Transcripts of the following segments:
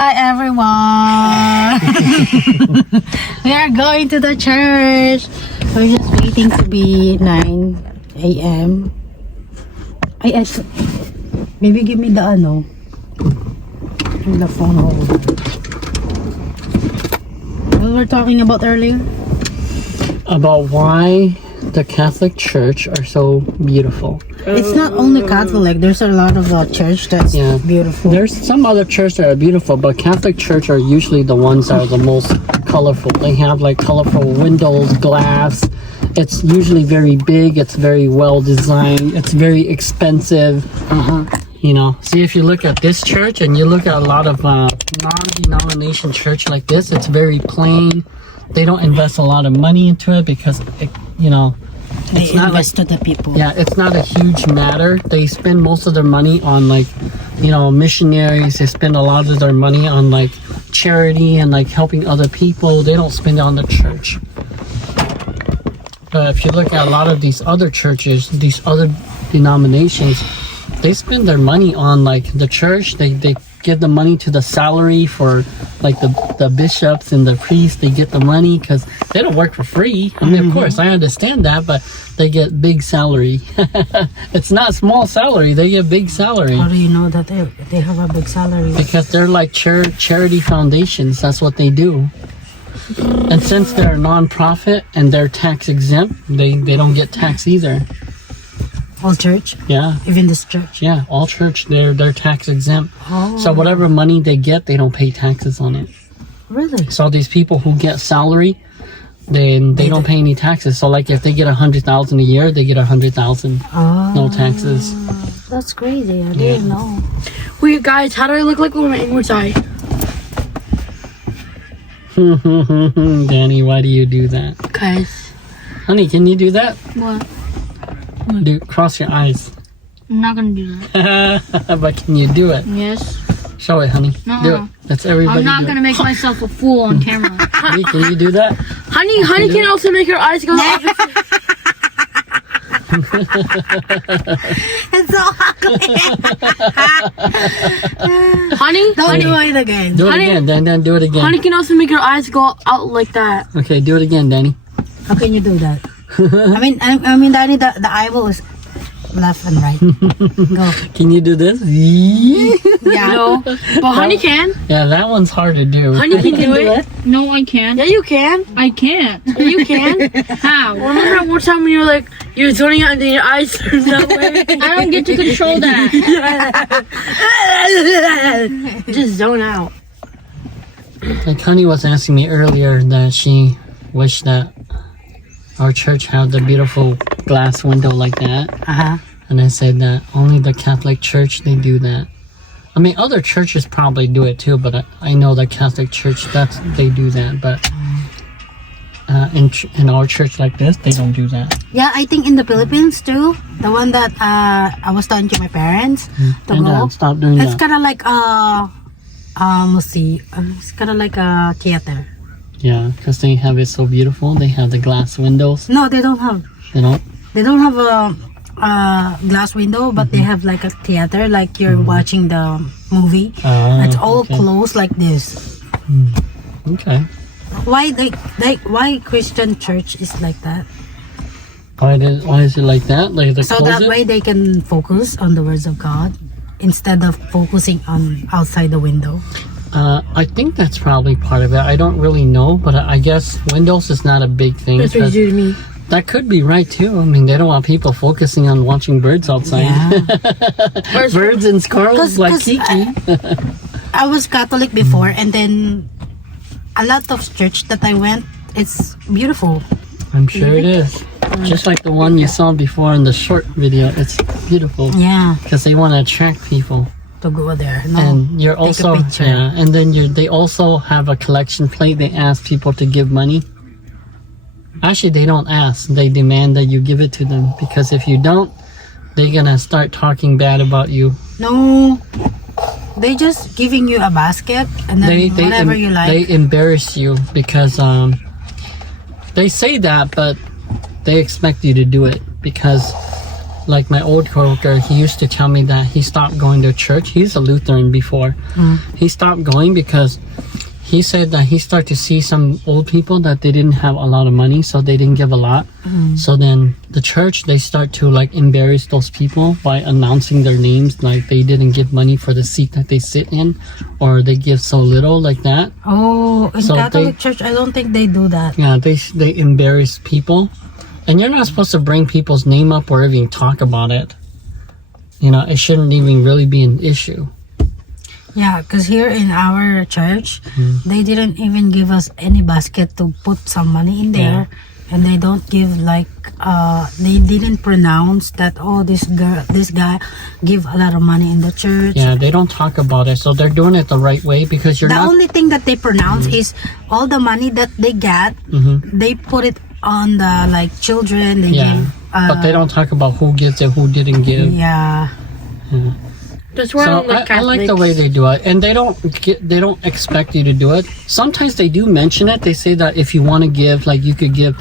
Hi everyone! We are going to the church. We're just waiting to be 9 a.m. Maybe give me the the phone holder. What we were talking about earlier? About why the Catholic Church are so beautiful. It's not only Catholic. There's a lot of church that's beautiful. There's some other churches that are beautiful, but Catholic Church are usually the ones that are the most colorful. They have like colorful windows, glass. It's usually very big. It's very well designed. It's very expensive. You know, see, if you look at this church and you look at a lot of non-denomination church like this, it's very plain. They don't invest a lot of money into it because They invest to the people. Yeah, it's not a huge matter. They spend most of their money on missionaries. They spend a lot of their money on charity and helping other people. They don't spend it on the church. But if you look at a lot of these other churches, these other denominations, they spend their money on the church. They give the money to the salary for the bishops and the priests. They get the money because they don't work for free. I mean, of course, I understand that, but they get big salary. It's not small salary. They get big salary. How do you know that they have a big salary? Because they're like charity foundations. That's what they do. And since they're a non-profit and they're tax exempt, they don't get tax either. All church? Yeah. Even this church? Yeah, all church, they're tax exempt. Oh. So whatever money they get, they don't pay taxes on it. Really? So these people who get salary, then they don't pay any taxes. So if they get 100,000 a year, they get 100,000. No taxes. That's crazy. I didn't know. Wait, guys, how do I look like on my inward side? Danny, why do you do that? Guys. Honey, can you do that? What? Cross your eyes. I'm not gonna do that. But can you do it? Yes. Show it, honey. Do it. That's everybody. I'm not gonna make myself a fool on camera. Honey, can you do that? Honey can also make her eyes go opposite. It's so ugly. Honey? Don't do it again. Do it again, Dan. Do it again. Honey can also make her eyes go out like that. Okay, do it again, Danny. How can you do that? I mean, Danny, the eyeball is left and right. Go. Can you do this? Yeah. No. But Honey can. Yeah, that one's hard to do. Honey can do it. No, I can't. Yeah, you can. I can't. Yeah, you can. How? Remember that one time when you were you're zoning out and then your eyes turn that way? I don't get to control that. Just zone out. Honey was asking me earlier that she wished that our church had the beautiful glass window like that. And I said that only the Catholic Church, they do that. I mean, other churches probably do it too, but I know the Catholic Church, they do that. But in our church like this, they don't do that. Yeah, I think in the Philippines too. The one that I was talking to my parents to go. Stop doing It's that. kind of like it's kind of like a theater. Yeah, because they have it so beautiful. They have the glass windows. No, they don't have. They don't? They don't have a glass window, but they have like a theater, like you're watching the movie. It's all closed like this. Okay. Why why Christian church is like that? Why is it like that? So that way they can focus on the words of God instead of focusing on outside the window. I think that's probably part of it. I don't really know, but I guess windows is not a big thing. That's what you do to me. That could be right too. I mean, they don't want people focusing on watching birds outside. Yeah. Birds and squirrels like Kiki. I was Catholic before, and then a lot of church that I went, it's beautiful. I'm sure it is. Just like the one you saw before in the short video. It's beautiful. Yeah. Because they want to attract people. To go there. No, and you're also and then they also have a collection plate. They ask people to give money. Actually, they don't ask. They demand that you give it to them, because if you don't, they're gonna start talking bad about you. No, they just giving you a basket and then whatever you like. They embarrass you because they say that, but they expect you to do it because like my old coworker, he used to tell me that he stopped going to church. He's a Lutheran before. He stopped going because he said that he started to see some old people that they didn't have a lot of money, so they didn't give a lot. So then the church, they start to like embarrass those people by announcing their names, like they didn't give money for the seat that they sit in, or they give so little like that. Oh, in So Catholic Church, I don't think they do that. Yeah, they embarrass people. And you're not supposed to bring people's name up or even talk about it. You know, it shouldn't even really be an issue. Yeah, because here in our church, they didn't even give us any basket to put some money in there. And they don't give like, they didn't pronounce that, oh, this guy give a lot of money in the church. Yeah, they don't talk about it. So they're doing it the right way because you're the not... only thing that they pronounce is all the money that they get, they put it on the like children. They give, but they don't talk about who gets it, who didn't give. Yeah. That's why So I like the way they do it, and they don't expect you to do it. Sometimes they do mention it. They say that if you want to give, like you could give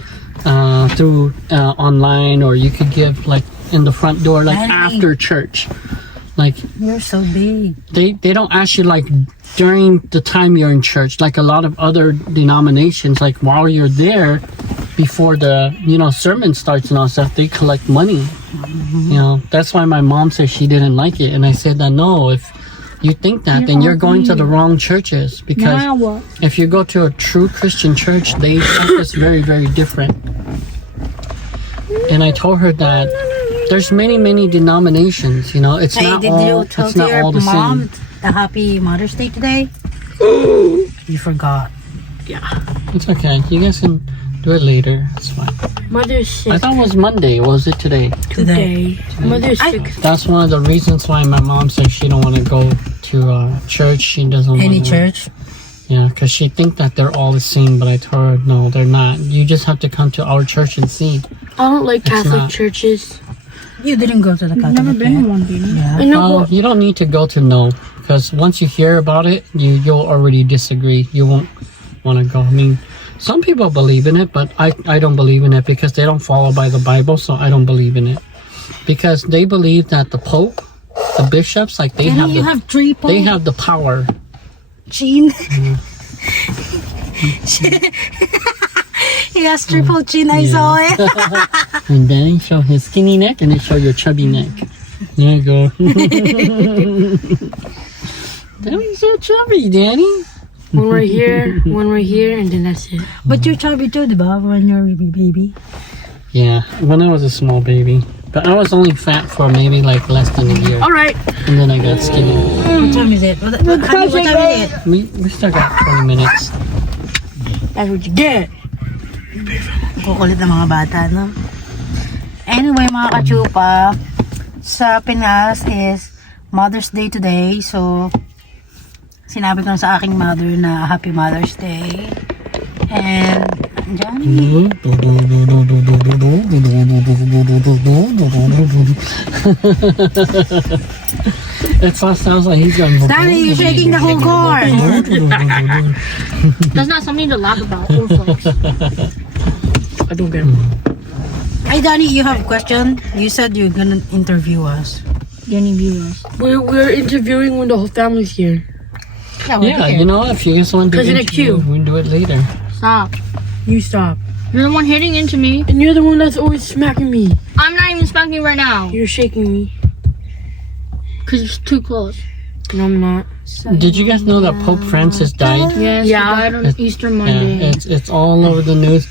through online, or you could give like in the front door, like after church. Like you're so big. They don't ask you like during the time you're in church, like a lot of other denominations. Like while you're there, before the sermon starts and all stuff, they collect money. You know, that's why my mom said she didn't like it, and I said that no, if you think that, then you're going to the wrong churches, because if you go to a true Christian church, they practice very, very different. And I told her that there's many denominations. You know, it's not all the same. The happy Mother's Day today? You forgot. Yeah. It's okay. You guys can do it later. It's fine. Mother's Day. I thought it was Monday. Was it today? Today. Mother's Day. That's one of the reasons why my mom says she don't want to go to church. She doesn't want any church. Yeah, because she thinks that they're all the same, but I told her no, they're not. You just have to come to our church and see. I don't like Catholic churches. You didn't go to the Catholic. Never been in one, baby. Yeah. Well, you don't need to go to know, because once you hear about it, you'll already disagree. You won't want to go. I mean, some people believe in it, but I don't believe in it because they don't follow by the Bible, so I don't believe in it. Because they believe that the Pope, the bishops, like they have three popes? They have the power. Chin. He has triple chin, I saw it. And then show his skinny neck and then show your chubby neck. There you go. Danny's so chubby, Danny. When we're here, and then that's it. But you're chubby too, diba? When you're a baby. Yeah, when I was a small baby. But I was only fat for maybe like less than a year. Alright. And then I got skinny. What time is it? What time is it? We still got 20 minutes. That's what you get. Kukulit ng mga bata, no? Anyway, mga kachupa, sa Pinas is Mother's Day today. So, sinabi ko na sa aking mother na Happy Mother's Day. And, Johnny. It sounds like he's going. Danny, you're shaking the whole car. That's not something to laugh about. I don't get it. Hey, Danny, you have a question? You said you're gonna interview us. Interview us. We're interviewing when the whole family's here. Yeah, you know, if you guys want to interview, we can do it later. Stop. You stop. You're the one hitting into me. And you're the one that's always smacking me. I'm not even smacking right now. You're shaking me. Because it's too close. No, I'm not. Did you guys know that Pope Francis died? Yes, he died on Easter Monday. Yeah, it's all over the news.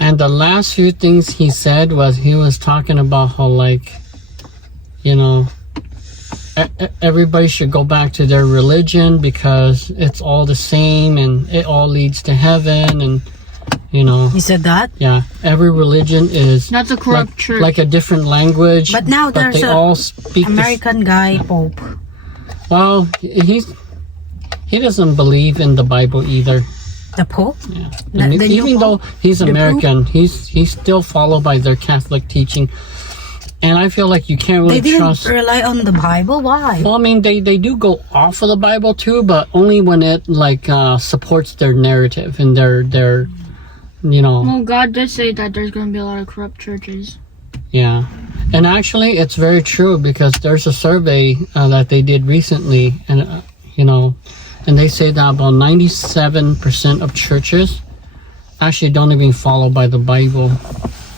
And the last few things he said was he was talking about how, like, you know, everybody should go back to their religion because it's all the same and it all leads to heaven, and you know. You said that? Yeah, every religion is that's a corrupt church, like a different language. But now there's they all speak American guy Pope. Well, he doesn't believe in the Bible either. The Pope? Yeah. Even though he's American, he's still followed by their Catholic teaching. And I feel like you can't really trust. They didn't rely on the Bible? Why? Well, I mean, they do go off of the Bible too, but only when it like supports their narrative and their you know. Well, God did say that there's going to be a lot of corrupt churches. Yeah. And actually, it's very true because there's a survey that they did recently, and and they say that about 97% of churches actually don't even follow by the Bible,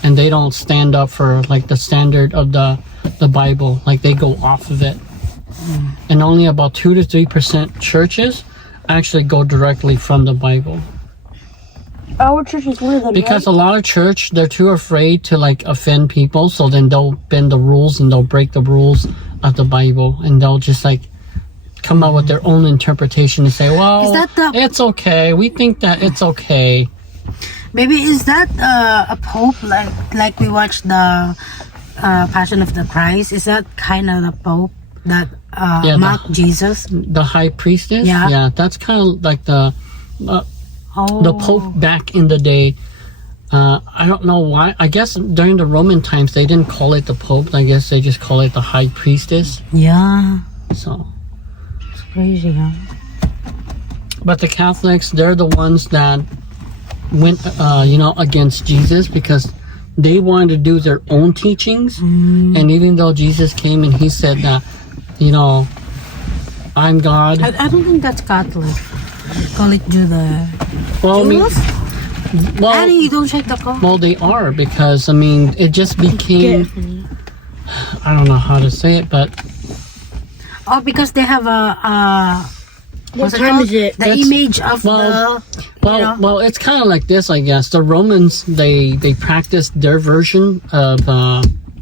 and they don't stand up for like the standard of the Bible. Like they go off of it, and only about 2 to 3% churches actually go directly from the Bible. Our church is weird. Because a lot of church, they're too afraid to like offend people, so then they'll bend the rules and they'll break the rules of the Bible, and they'll just like come up with their own interpretation and say, well, it's okay. We think that it's okay. Maybe is that a pope like we watched the Passion of the Christ? Is that kind of the pope that mocked Jesus? The high priestess? Yeah. That's kind of like the pope back in the day. I don't know why. I guess during the Roman times they didn't call it the pope. I guess they just call it the high priestess. Yeah. So it's crazy, huh? But the Catholics, they're the ones that went against Jesus because they wanted to do their own teachings. And even though Jesus came and he said that, I'm God. I don't think that's Catholic. Call it Judah. Well, Annie, you don't check the call. Well, they are because it just became. I don't know how to say it, but because they have what time is it? The image of Well, it's kind of like this, I guess. The Romans they practiced their version of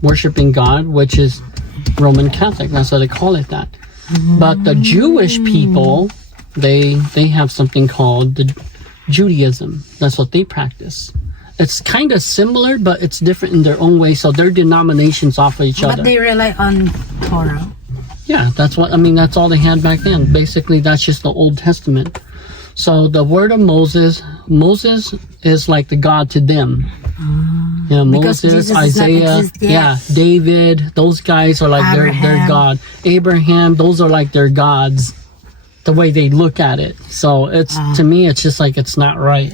worshiping God, which is Roman Catholic. That's why they call it that. But the Jewish people, they have something called the Judaism. That's what they practice. It's kind of similar, but it's different in their own way. So their denominations off of each other. But they rely on Torah. Yeah, that's that's all they had back then. Basically, that's just the Old Testament. So the word of Moses is like the God to them. Moses, Isaiah, David, those guys are like their God. Abraham, those are like their gods. The way they look at it. So it's to me, it's just like it's not right.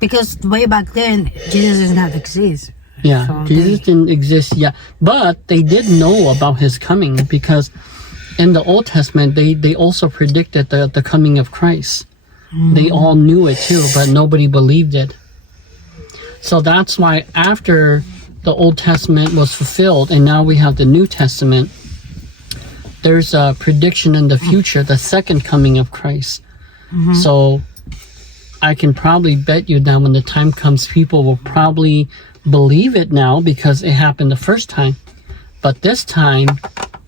Because way back then, Jesus did not exist. Yeah, so Jesus didn't exist yet. But they did know about his coming because in the Old Testament, they also predicted the coming of Christ. They all knew it too, but nobody believed it. So that's why after the Old Testament was fulfilled and now we have the New Testament, there's a prediction in the future, the second coming of Christ. So I can probably bet you that when the time comes, people will probably believe it now because it happened the first time. But this time,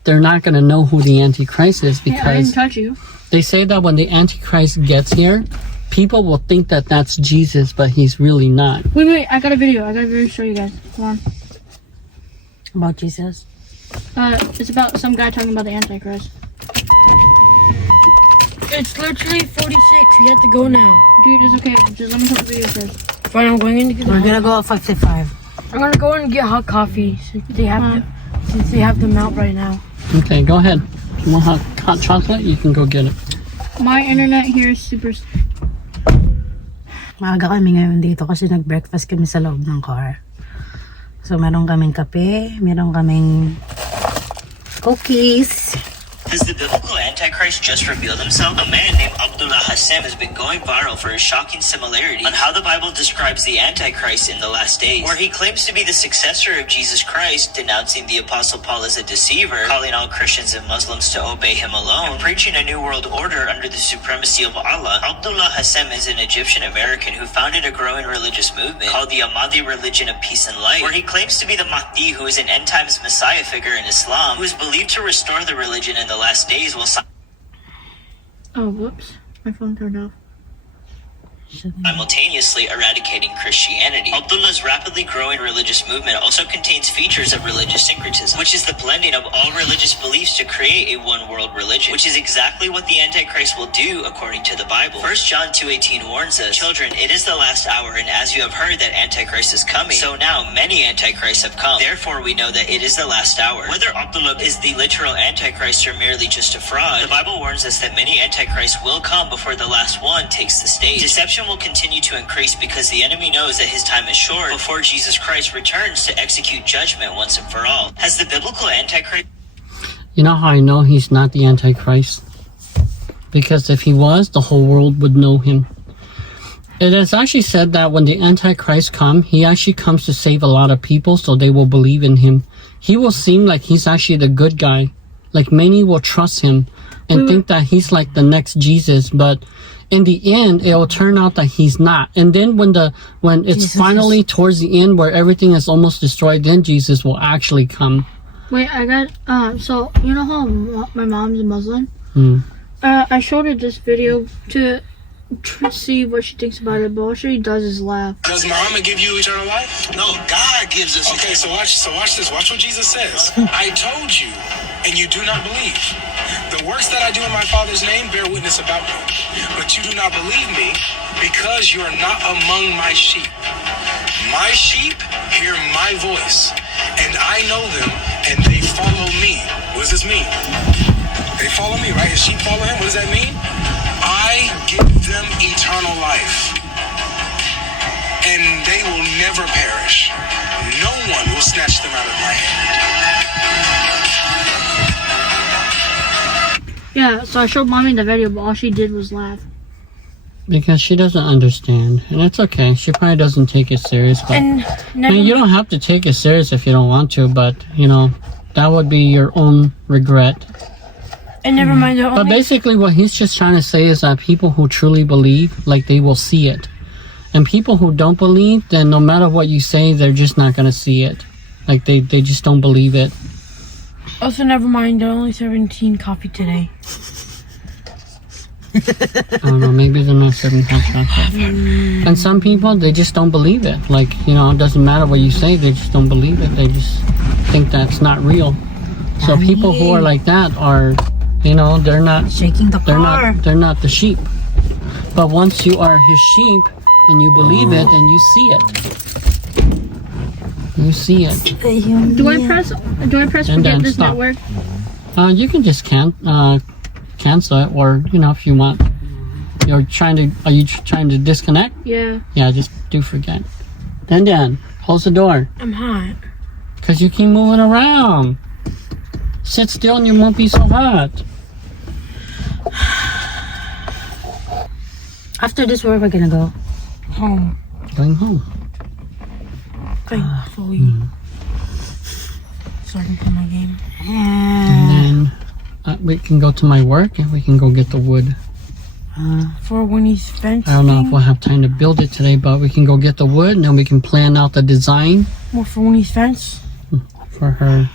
they're not going to know who the Antichrist is because I didn't touch you. They say that when the Antichrist gets here, people will think that that's Jesus, but he's really not. Wait, I got a video. To show you guys. Come on. About Jesus? It's about some guy talking about the Antichrist. It's literally 46. We have to go now. Dude, it's okay. Just let me put the video first. Fine, I'm going in to get We're gonna go at 55. I'm gonna go in and get hot coffee since they have them out right now. Okay, go ahead. If you want hot chocolate, you can go get it. My internet here is super... Maaga kami ngayon dito kasi nag-breakfast kami sa loob ng car. So, meron kaming kape, meron kaming cookies. Has the biblical Antichrist just revealed himself? A man named Abdullah Hassem has been going viral for a shocking similarity on how the Bible describes the Antichrist in the last days, where he claims to be the successor of Jesus Christ, denouncing the Apostle Paul as a deceiver, calling all Christians and Muslims to obey him alone, and preaching a new world order under the supremacy of Allah. Abdullah Hassem is an Egyptian-American who founded a growing religious movement called the Ahmadi Religion of Peace and Light, where he claims to be the Mahdi, who is an end-times Messiah figure in Islam, who is believed to restore the religion in the last days will Oh, whoops. My phone turned off. simultaneously eradicating Christianity. Abdullah's rapidly growing religious movement also contains features of religious syncretism, which is the blending of all religious beliefs to create a one-world religion, which is exactly what the Antichrist will do according to the Bible. 1 John 2:18 warns us, "Children, it is the last hour, and as you have heard that Antichrist is coming, so now many Antichrists have come. Therefore we know that it is the last hour." Whether Abdullah is the literal Antichrist or merely just a fraud, the Bible warns us that many Antichrists will come before the last one takes the stage. Deception Deception will continue to increase because the enemy knows that his time is short before Jesus Christ returns to execute judgment once and for all. Has the biblical Antichrist... You know how I know he's not the Antichrist? Because if he was, the whole world would know him. It is actually said that when the Antichrist comes, he actually comes to save a lot of people so they will believe in him. He will seem like he's actually the good guy. Like many will trust him and think that he's like the next Jesus, but in the end, it will turn out that he's not. And then when it's finally towards the end where everything is almost destroyed, then Jesus will actually come. Wait, I got, so, you know how my mom's a Muslim? Mm. I showed her this video to see what she thinks about it, but what she does is laugh. Does Muhammad give you eternal life? No, God gives us... Okay, so watch this. Watch what Jesus says. I told you, and you do not believe. The works that I do in my Father's name bear witness about me. But you do not believe me because you are not among my sheep. My sheep hear my voice, and I know them, and they follow me. What does this mean? They follow me, right? His sheep follow him. What does that mean? I give them eternal life, and they will never perish. No one will snatch them out of my hand. Yeah, so I showed mommy the video, but all she did was laugh. Because she doesn't understand. And it's okay. She probably doesn't take it serious. But, you don't have to take it serious if you don't want to, but, you know, that would be your own regret. And never mind. But basically what he's just trying to say is that people who truly believe, like, they will see it. And people who don't believe, then no matter what you say, they're just not going to see it. Like, they just don't believe it. Also, never mind. They're only 17 coffee today. I don't know, maybe they're not serving hot chocolate. And some people, they just don't believe it. Like, you know, it doesn't matter what you say, they just don't believe it. They just think that's not real. So people who are like that are, you know, they're not Shaking the car. they're not the sheep. But once you are his sheep and you believe it and you see it. You see it. Do I press And then forget this stop. network? You can just cancel it, or, you know, if you want. Are you trying to disconnect? Yeah. Yeah, just do forget. Then close the door. I'm hot. Because you keep moving around. Sit still and you won't be so hot. After this, where are we gonna go? Home. Going home. Thankfully. So I can play my game. And then we can go to my work and we can go get the wood. For Winnie's fence. I don't know if we'll have time to build it today, but we can go get the wood and then we can plan out the design More for Winnie's fence. for her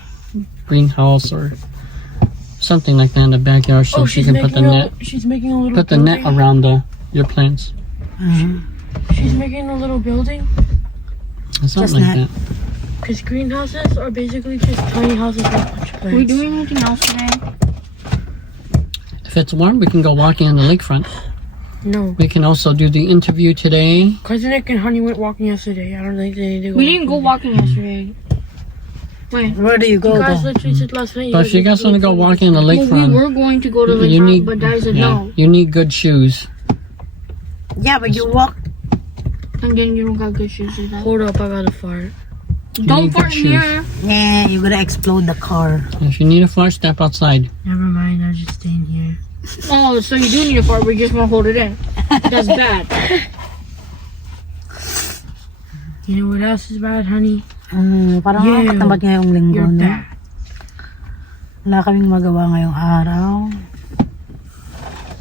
greenhouse or something like that in the backyard, so she can put the net. She's making a little. Put the net around your plants. She's making a little building. Something like that. Because greenhouses are basically just tiny houses with a bunch of plants. Are we doing anything else today? If it's warm, we can go walking on the lakefront. No. We can also do the interview today. Cousin Nick and Honey went walking yesterday. I don't think they need to go. We didn't go walking yesterday. Wait. Where do you go? You guys though? literally said last night. But if you guys want to go walking on the Well, we lakefront, were going to go to the you lakefront, need, but Dad said no. you need good shoes. Yeah, but you walk. And then you don't got good shoes either. Hold up, I got a fart. Don't need fart good in here. Yeah, you're gonna explode the car. If you need a fart, step outside. Never mind, I'll just stay in here. Oh, so you do need a fart, but you just want to hold it in. That's bad. You know what else is bad, honey? Parang You. nakakatamad ngayong linggo, You're no? bad. Wala kaming magawa ngayong araw.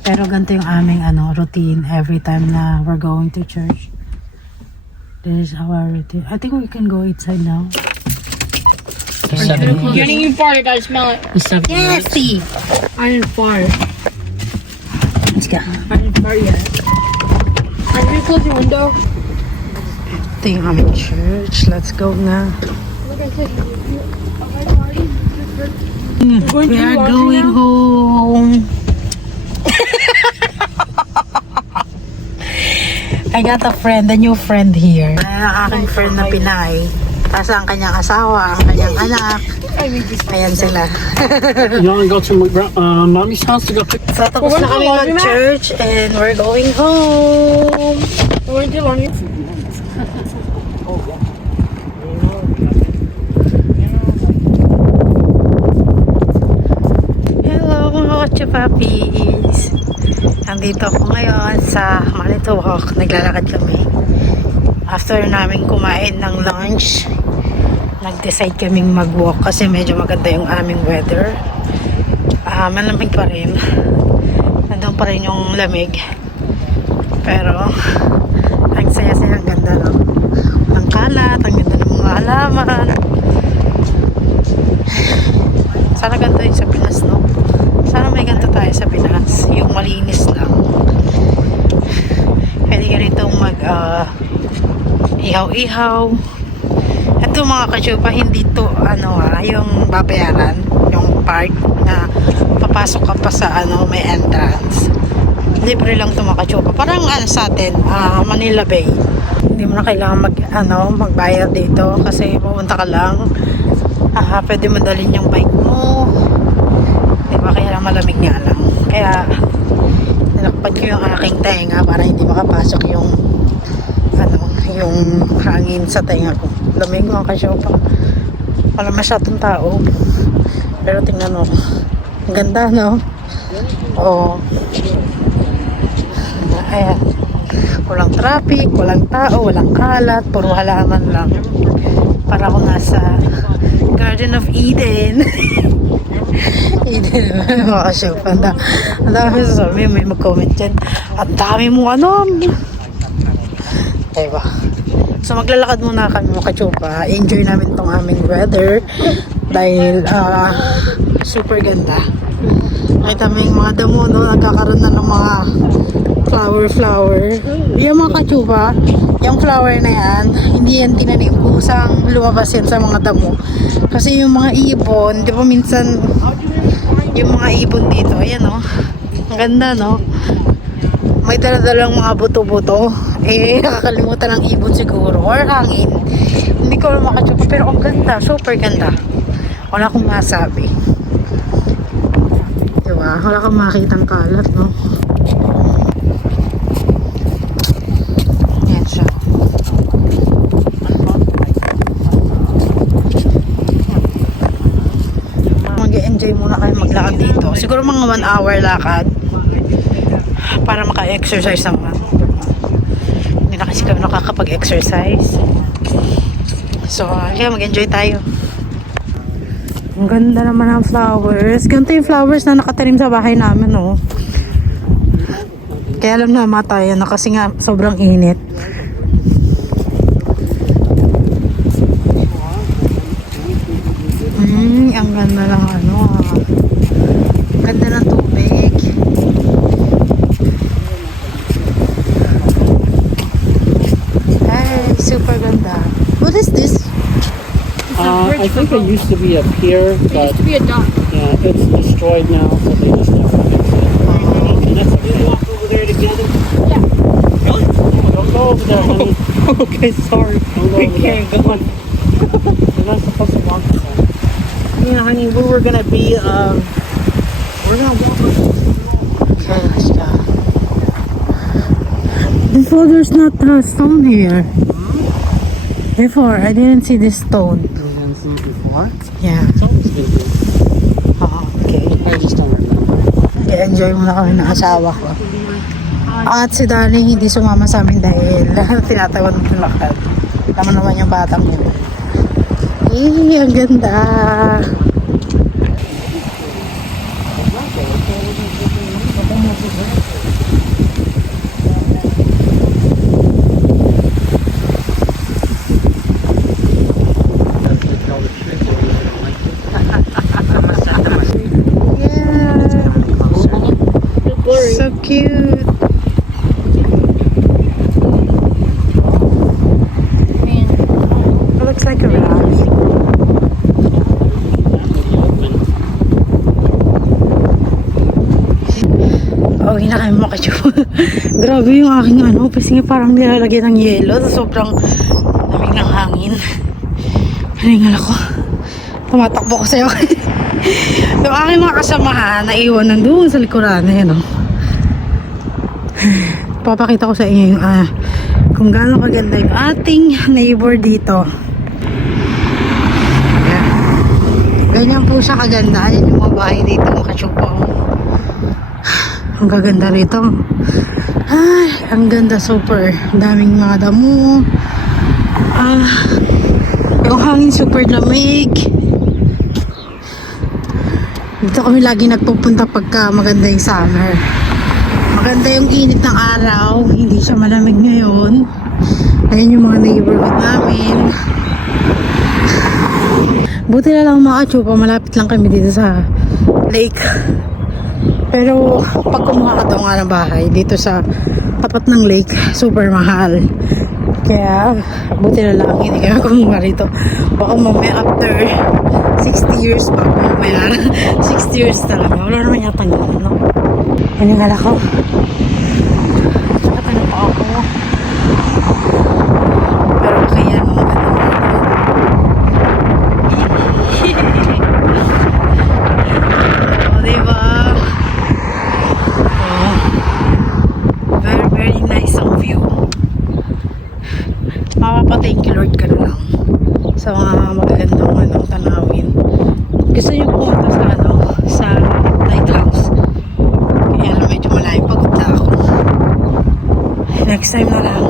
Pero ganito yung aming routine every time na we're going to church. This is our routine. I think we can go inside now. It's 7 minutes. Getting you farted, I smell it. It's 7 minutes. Steve! I didn't fart. Let's go. I didn't fart yet. Are you close your window? Ito yung aming church. Let's go na. Like I said, We are going home. I got a friend, a new friend here. Ang aking friend na Pinay. Tapos ang kanyang asawa, ang kanyang anak. Ayan sila. You wanna go to mommy's house to go pick? So, tapos na kami mag-church and we're going home. Hello mga kachupapis. Nandito ako ngayon sa Manitowoc. Naglalakad kami. After namin kumain ng lunch, nag-decide kaming mag-walk kasi medyo maganda yung aming weather. Malamig pa rin. Nandun pa rin yung lamig. Pero, ang saya-saya, ang ganda, no? Ang kalat, ang ganda ng mga halaman. Sana ganda yun sa Pinas, no? Sana may ganito tayo sa Pinas. Yung malinis lang. Pwede ka rito ihaw-ihaw. Ito mga kachupa, hindi to yung babayaran, yung park na papasok ka pa sa may entrance. Libre lang to mga kachupa. Parang sa atin, Manila Bay. Hindi mo na kailangan magbayad dito kasi pupunta ka lang. Pwede madalhin yung bike mo. Diba? Kaya lang malamig nga lang. Kaya nilakpad ko yung aking tenga para hindi makapasok yung hangin sa tenga ko. Lamig mga kasyupa. Wala masyadong tao. Pero tingnan mo. Ang ganda, no? Oo. Ayan. Walang traffic, walang tao, walang kalat, puro halaman lang. Para ako nasa Garden of Eden. Eden, mga kasyupa. Ang dami sasabi, may mag-comment dyan. Ang dami mo diba? So maglalakad muna kami mga kachupa. Enjoy namin tong aming weather dahil super ganda. Nakita mo yung mga damo, no? Nagkakaroon na ng mga flower. Yung mga kachupa, yung flower na yan, hindi yan tinanim. Kusang lumabas yan sa mga damo. Kasi yung mga ibon, di ba minsan yung mga ibon dito, ayan, no? Ang ganda, no? May daladalang mga buto-buto. Nakakalimutan ng ibon siguro. Or hangin. Hindi ko alam makatsupa. Pero ang ganda. Super ganda. Wala akong masabi. Diba? Wala akong makitang kalat, no? Yan siya. Mag-enjoy muna kayo maglakad dito. Siguro mga 1 hour lakad. Para maka-exercise naman. Hindi na kasi kami nakakapag-exercise. So, kaya mag-enjoy tayo. Ang ganda naman ng flowers. Ganito yung flowers na nakatanim sa bahay namin, oh. Kaya lang namatay na kasi nga sobrang init. Ang ganda lang Ang ganda ng tubig. Super ganda. What is this? I think it used to be a pier, but It used to be a dock. yeah, it's destroyed now, so they just never fixed it. And that's okay. Walk over there together. Don't go over there, honey. Okay, sorry. Don't go We over there. can't go on. You're not supposed to walk this way. Yeah, honey, we were gonna be we're gonna walk. Okay, let's go. Before there's not a stone here. Before I didn't see this stone. You didn't see it before? Yeah. It's always been here. Okay. I just don't remember. I-enjoy muna kami ng asawa ko. At si Darling hindi sumama sa amin dahil tinatawan ng lakad. Tama naman yung batang yun. Ang ganda. So cute. It looks like a raft. Oh, hinakain mo kayo. Grabe yung aking kasi nga parang nilalagyan ng yelo. Sobrang lamig ng hangin. Hiningal ako. Tumatakbo ko sa'yo. Yung aking mga kasamahan, naiwan nandun sa likuran. Ayan, oh. Papakita ko sa inyo yung, kung gaano kaganda yung ating neighbor dito. Ayan. Ganyan po siya kaganda. Ayan yung mga bahay dito, mga kachupa. Ang gaganda rito. Ay, ang ganda, super. Daming mga damo. Yung hangin super lamig. Dito kami lagi nagpupunta pagka maganda yung summer. Maganda yung init ng araw. Hindi siya malamig ngayon. Ayan yung mga neighborhood namin. Buti na lang mga kachupa, malapit lang kami dito sa lake. Pero pag kumuha ka daw nga ng bahay dito sa tapat ng lake, super mahal. Kaya buti na lang hindi kami kumuha rito. Baka mamaya after 60 years pa mamaya. 60 years talaga. Wala naman yata ganun, no? Hiningal ako. At ano pa ako? Pero kaya mga oh, diba? Oh. Very, very nice ang view. Mapapa-thank you Lord ka na lang sa mga magagandang tanawin. Gusto nyo pumunta sa lighthouse. Kaya lang medyo malayo, pagod na ako. Next time na lang.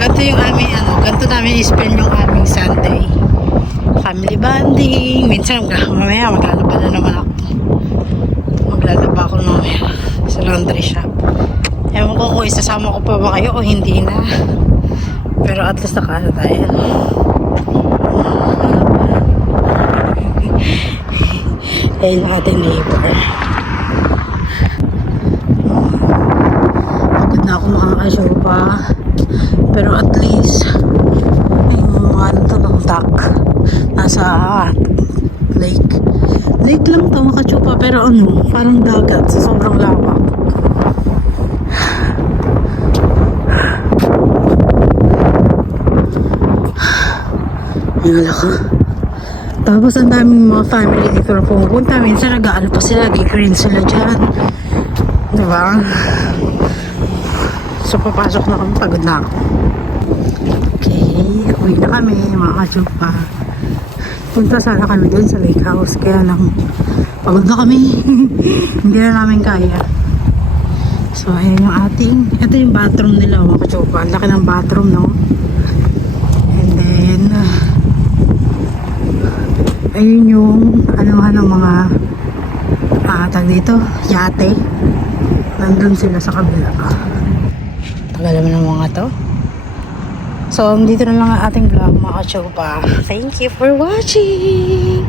Ganito yung aming ganito namin i-spend yung aming Sunday. Family bonding. Minsan mamaya maglalaba na naman ako. Maglalaba ako mamaya sa laundry shop. Ewan ko kung isasama ko pa ba kayo o hindi na. Pero at least nakaano tayo. Ayun ang ating neighbor. Pagod na ako makakasupa. Pero at least ay mga ng dock. Nasa lake. Lake lang to makasupa pero parang dagat sa sobrang lawak. Hingal ako. Tapos ang daming mga family dito na pumupunta. Minsan nag-aano pa sila, nag-green sila dyan. Diba? So papasok na kami, pagod na ako. Okay, uwi na kami mga kachupa. Punta sana kami dun sa lake house. Kaya lang, pagod na kami. Hindi na namin kaya. So ayan yung ito yung bathroom nila mga kachupa. Ang laki ng bathroom, no? And then ayun yung ng mga tag dito, yate. Nandun sila sa kabila. Tagal naman ng mga to. So dito na lang ang ating vlog mga kachupa. Thank you for watching.